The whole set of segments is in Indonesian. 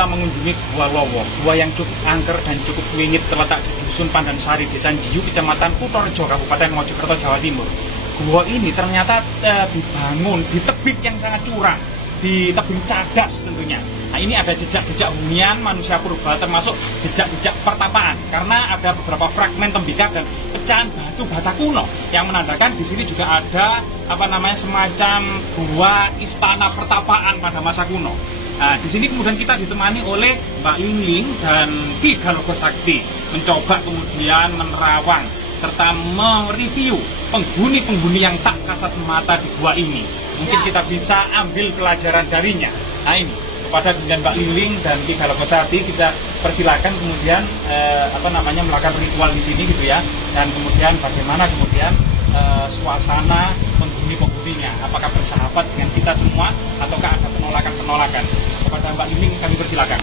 kita mengunjungi Gua Lowo, gua yang cukup angker dan cukup wingit terletak di Dusun Pandansari, Desa Jiyu, Kecamatan Kutorejo, Kabupaten Mojokerto, Jawa Timur. Gua ini ternyata dibangun di tebing yang sangat curam, di tebing cadas tentunya. Nah, ini ada jejak-jejak hunian manusia purba, termasuk jejak-jejak pertapaan, karena ada beberapa fragmen tembikar dan pecahan batu bata kuno yang menandakan di sini juga ada semacam gua istana pertapaan pada masa kuno. Nah, di sini kemudian kita ditemani oleh Mbak Lingling dan Ki Galogo Sakti mencoba kemudian menerawang serta mereview penghuni-penghuni yang tak kasat mata di gua ini. Mungkin kita bisa ambil pelajaran darinya. Nah, ini kepada dengan Mbak Lingling dan Ki Galogo Sakti kita persilakan kemudian melakukan ritual di sini gitu ya. Dan kemudian bagaimana kemudian suasana penghuni-penghuninya, apakah bersahabat dengan kita semua ataukah ada penolakan-penolakan. Kepada Mbak Lingling kami persilakan.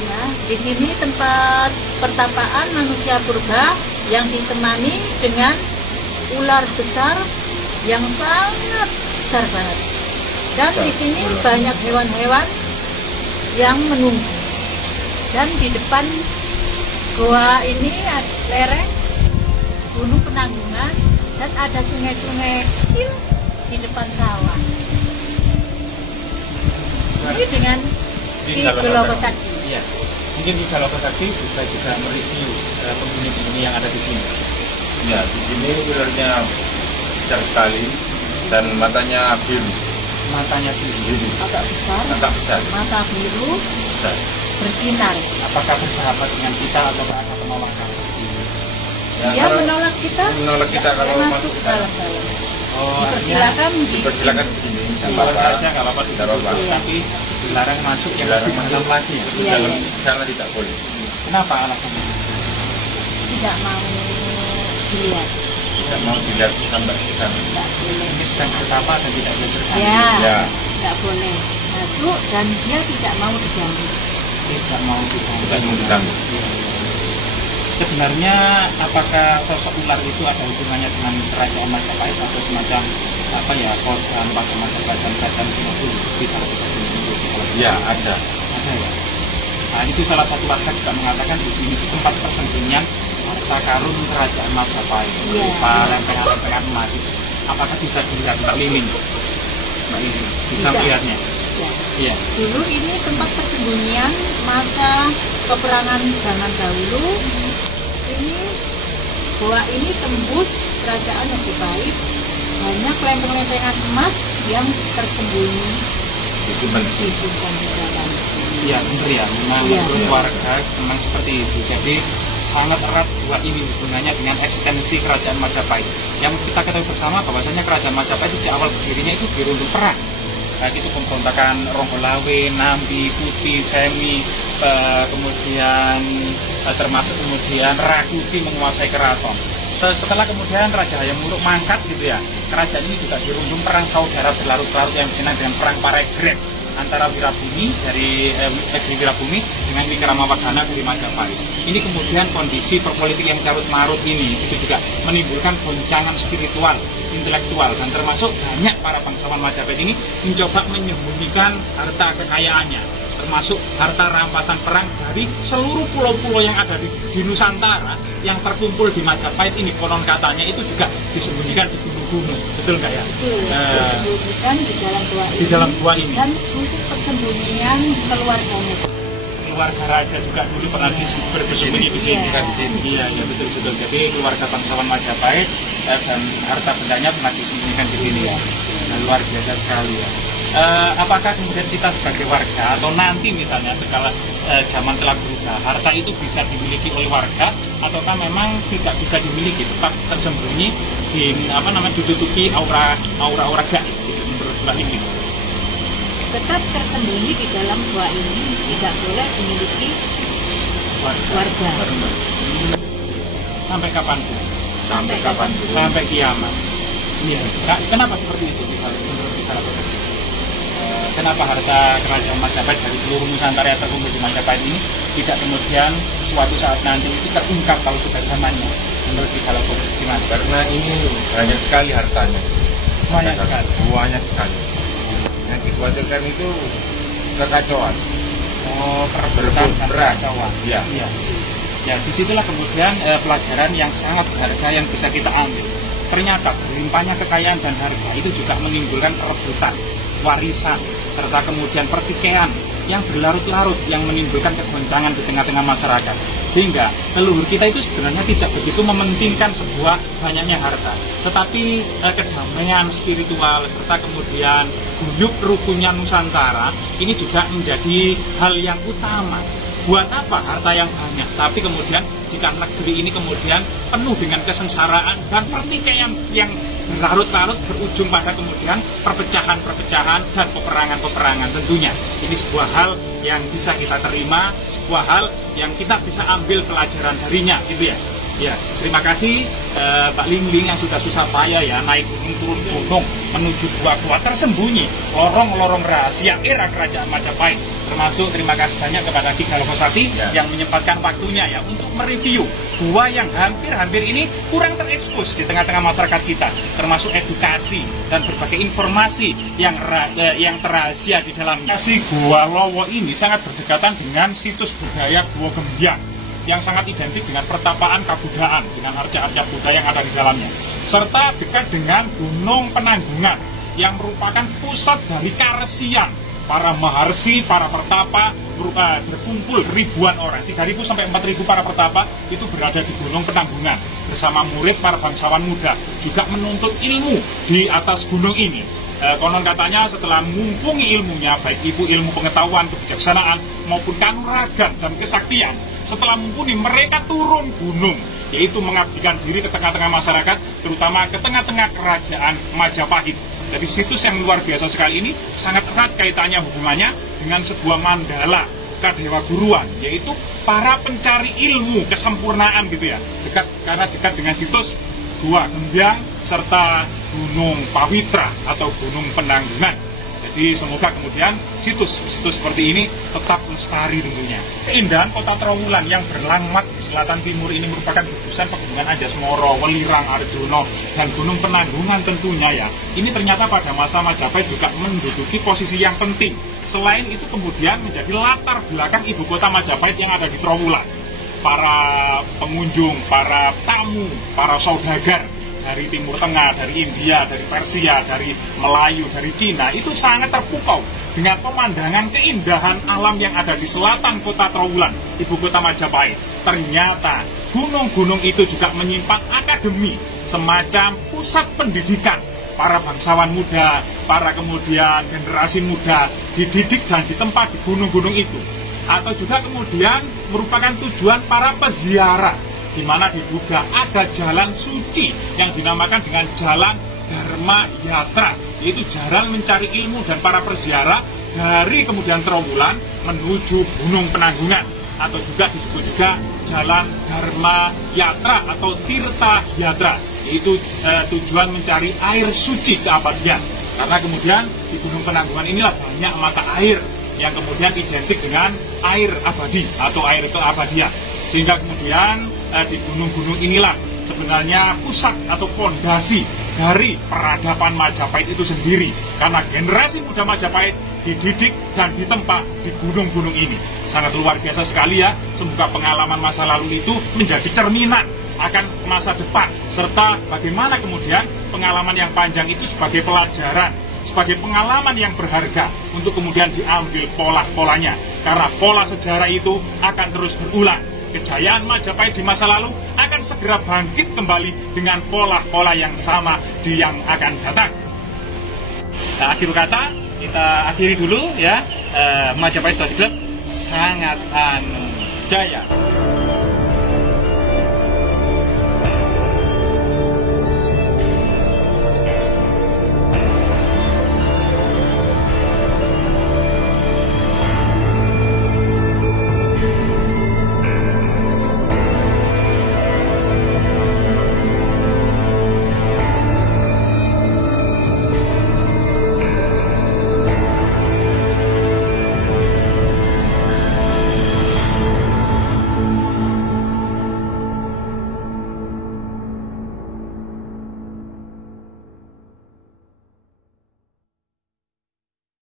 Ya, di sini tempat pertapaan manusia purba yang ditemani dengan ular besar yang sangat besar banget. Dan di sini banyak hewan-hewan yang menunggu. Dan di depan gua ini ada lereng Gunung Penanggungan dan ada sungai-sungai kecil di depan sawah. Ini dengan Ki Galogo Sakti. Iya. Mungkin Ki Galogo Sakti bisa juga mereview penghuni-penghuni yang ada di sini. Ya, di sini ularnya besar sekali dan matanya biru. Matanya biru. Agak besar. Mata biru. Besar. Bersinar. Apakah bersahabat dengan kita atau ada penolakan? Ya, Dia menolak kita. Menolak kita kalau masuk ke dalam. Oh, dipersilakan dipersilakan di sini. Nggak apa-apa, tidak apa-apa. Tapi dilarang masuk yang Dilarang lebih dalam lagi. Di dalam sana tidak boleh. Kenapa alasannya? Tidak mau dilihat. Tidak mau dilihat sampai ke sana. Tidak boleh. Ini sedang bertapa dan tidak boleh berganggu. Ya, tidak boleh masuk dan dia tidak mau diganggu. Tidak mau diganggu. Tidak mau diganggu. Sebenarnya apakah sosok ular itu ada hubungannya dengan kerajaan Majapahit atau semacam kodam pada masa kerajaan dulu? Ya, ada. Ada ya. Nah, itu salah satu warga juga mengatakan di sini itu tempat persembunyian harta karun kerajaan Majapahit, berupa lempengan-lempengan emas. Apakah bisa dilihat Mbak Lingling? Mbak Lingling bisa melihatnya? Iya. Dulu ini tempat persembunyian masa peperangan zaman dahulu. Ini gua ini tembus kerajaan Majapahit, banyak lempeng-lempengan emas yang tersembunyi Disimpan di dalam. Iya, benar ya. Memang menurut warga memang seperti itu. Jadi sangat erat gua ini hubungannya dengan eksistensi kerajaan Majapahit. Yang kita ketahui bersama bahwasanya kerajaan Majapahit itu di awal berdirinya itu dirundung perang. Baik itu pemberontakan Ronggolawe, Nambi, Putih, Semi, kemudian termasuk kemudian Rakuti menguasai keraton. Setelah kemudian Raja Hayam Wuruk mangkat gitu ya, kerajaan ini juga dirundung perang saudara berlarut-larut yang dikenal dengan perang Paregreg antara Wirabumi Wirabumi dengan Wikramawardhana dari Majapahit. Ini kemudian kondisi perpolitik yang carut-marut ini itu juga menimbulkan goncangan spiritual, intelektual, dan termasuk banyak para bangsawan Majapahit ini mencoba menyembunyikan harta kekayaannya, termasuk harta rampasan perang dari seluruh pulau-pulau yang ada di Nusantara yang terkumpul di Majapahit ini. Konon katanya itu juga disembunyikan di gunung-gunung, betul nggak ya? Disembunyikan di dalam gua ini. Di dalam gua ini. Dan untuk persembunyian keluarganya. Keluarga raja juga dulu pernah bersembunyi di sini kan? Iya, ya betul-betul. Jadi keluarga bangsawan Majapahit dan harta bendanya pernah disembunyikan di sini ya. Nah, luar biasa sekali ya. Apakah kemudian kita sebagai warga atau nanti misalnya sekala zaman telah berubah, harta itu bisa dimiliki oleh warga ataukah memang tidak bisa dimiliki, tetap tersembunyi ditutupi aura gaib gitu, menurut Mbak Lingling? Tetap tersembunyi di dalam gua ini, tidak boleh dimiliki warga. Sampai kapan? Sampai kapan? Sampai kiamat. Iya. Kenapa seperti itu menurut kita? Kenapa harta kerajaan Majapahit dari seluruh Nusantara yang terkumpul di Majapahit ini tidak kemudian suatu saat nanti itu terungkap kalau sudah zamannya, menurut kita gimana? Karena ini banyak sekali hartanya. Banyak sekali. Banyak sekali. Yang dikhawatirkan itu kekacauan. Oh, perebutan dan Berat. kekacauan. Ya. Ya. Ya, disitulah kemudian pelajaran yang sangat berharga yang bisa kita ambil. Ternyata berlimpahnya kekayaan dan harga itu juga menimbulkan perebutan, warisan, serta kemudian pertikaian yang berlarut-larut yang menimbulkan kegoncangan di tengah-tengah masyarakat. Sehingga leluhur kita itu sebenarnya tidak begitu mementingkan sebuah banyaknya harta, tetapi kedamaian spiritual serta kemudian guyup rukunnya Nusantara ini juga menjadi hal yang utama. Buat apa harta yang banyak, tapi kemudian jika negeri ini kemudian penuh dengan kesengsaraan dan pertikaian yang berlarut-larut berujung pada kemudian perpecahan-perpecahan dan peperangan-peperangan. Tentunya ini sebuah hal yang bisa kita terima, sebuah hal yang kita bisa ambil pelajaran darinya, gitu ya. Ya, terima kasih Pak Lingling yang sudah susah payah ya naik gunung turun gunung menuju gua-gua tersembunyi, lorong-lorong rahasia era kerajaan Majapahit. Termasuk terima kasih banyak kepada Ki Galokosati yang menyempatkan waktunya ya untuk mereview gua yang hampir-hampir ini kurang terekspos di tengah-tengah masyarakat kita, termasuk edukasi dan berbagai informasi yang terrahasia di dalamnya. Gua Lowo ini sangat berdekatan dengan situs budaya Gua Gembyang yang sangat identik dengan pertapaan kabudayaan, dengan arca-arca Buddha yang ada di dalamnya, serta dekat dengan Gunung Penanggungan yang merupakan pusat dari karesian para maharsi, para pertapa berkumpul ribuan orang, 3.000 sampai 4.000 para pertapa itu berada di Gunung Penanggungan bersama murid para bangsawan muda juga menuntut ilmu di atas gunung ini. Konon katanya setelah mumpuni ilmunya, baik itu ilmu pengetahuan, kebijaksanaan maupun kanuragan dan kesaktian, setelah mumpuni mereka turun gunung, yaitu mengabdikan diri ke tengah-tengah masyarakat, terutama ke tengah-tengah kerajaan Majapahit. Jadi situs yang luar biasa sekali ini sangat erat kaitannya hubungannya dengan sebuah mandala kadewa guruan, yaitu para pencari ilmu kesempurnaan gitu ya, karena dekat dengan situs Gua Gembyang serta Gunung Pawitra atau Gunung Penanggungan. Jadi semoga kemudian situs seperti ini tetap lestari tentunya. Keindahan kota Trowulan yang berlamat di selatan timur ini merupakan gugusan pegunungan Anjasmara, Welirang, Arjuna, dan Gunung Penanggungan tentunya ya. Ini ternyata pada masa Majapahit juga menduduki posisi yang penting. Selain itu kemudian menjadi latar belakang ibu kota Majapahit yang ada di Trowulan. Para pengunjung, para tamu, para saudagar dari Timur Tengah, dari India, dari Persia, dari Melayu, dari Cina itu sangat terpukau dengan pemandangan keindahan alam yang ada di selatan kota Trowulan, ibu kota Majapahit. Ternyata gunung-gunung itu juga menyimpan akademi, semacam pusat pendidikan para bangsawan muda, para kemudian generasi muda dididik dan ditempa di gunung-gunung itu. Atau juga kemudian merupakan tujuan para peziarah, di mana diduga ada jalan suci yang dinamakan dengan Jalan Dharma Yatra, yaitu jalan mencari ilmu dan para peziarah dari kemudian Trowulan menuju Gunung Penanggungan, atau juga disebut juga Jalan Dharma Yatra atau Tirta Yatra, yaitu tujuan mencari air suci keabadian. Karena kemudian di Gunung Penanggungan inilah banyak mata air yang kemudian identik dengan air abadi atau air keabadian. Sehingga kemudian di gunung-gunung inilah sebenarnya pusat atau fondasi dari peradaban Majapahit itu sendiri. Karena generasi muda Majapahit dididik dan ditempa di gunung-gunung ini. Sangat luar biasa sekali ya. Semoga pengalaman masa lalu itu menjadi cerminan akan masa depan. Serta bagaimana kemudian pengalaman yang panjang itu sebagai pelajaran, sebagai pengalaman yang berharga untuk kemudian diambil pola-polanya. Karena pola sejarah itu akan terus berulang. Kejayaan Majapahit di masa lalu akan segera bangkit kembali dengan pola-pola yang sama di yang akan datang. Nah, akhir kata kita akhiri dulu ya. Majapahit Study Club sangat jaya.